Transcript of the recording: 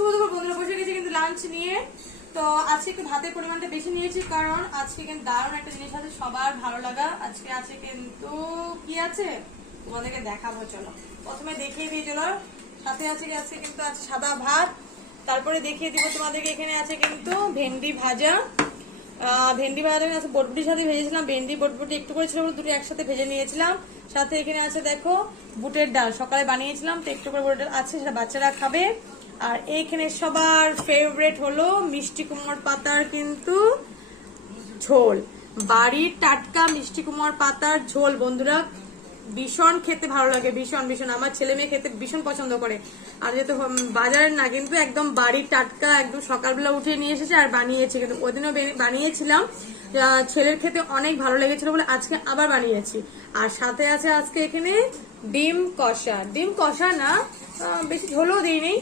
শুভ দুপুর বন্ধুরা, বসে গেছি কিন্তু লাঞ্চ নিয়ে। তো আজকে একটু ভাতের পরিমাণটা বেশি নিয়েছি, কারণ আজকে কিন্তু দারুণ একটা জিনিস আছে, সবার ভালো লাগা। আজকে আছে কিন্তু কি আছে তোমাদেরকে দেখাবো, চলো প্রথমে দেখিয়ে দিই। চলো, সাথে আছে আজকে কিন্তু আছে সাদা ভাত, তারপরে দেখিয়ে দিব তোমাদেরকে এখানে আছে কিন্তু ভেন্ডি ভাজা। ভেন্ডি ভাজা আছে বটবুটির সাথে ভেজেছিলাম, ভেন্ডি বটবুটি একটু করেছিলাম, দুটো একসাথে ভেজে নিয়েছিলাম। সাথে এখানে আছে দেখো বুটের ডাল, সকালে বানিয়েছিলাম, তো একটু করে বুটের ডাল আছে, সেটা বাচ্চারা খাবে। আর এইখানে সবার ফেভারিট হলো মিষ্টি কুমড়োর পাতার কিন্তু ঝোল, বাড়ির টাটকা মিষ্টি কুমড়োর পাতার ঝোল। বন্ধুরা ভীষণ খেতে ভালো লাগে, ভীষণ ভীষণ। আমার ছেলে মেয়ে খেতে ভীষণ পছন্দ করে। আর যেহেতু বাজারের না, কিন্তু একদম বাড়ির টাটকা, একদম সকালবেলা উঠে নিয়ে এসেছে আর বানিয়েছে, কিন্তু ওদিনও বানিয়েছিলাম। ছেলের খেতে অনেক ভালো লেগেছিল বলে আজকে আবার বানিয়েছি। আর সাথে আছে আজকে এখানে ডিম কষা। ডিম কষা না, বেশি ঝোলও দিইনি,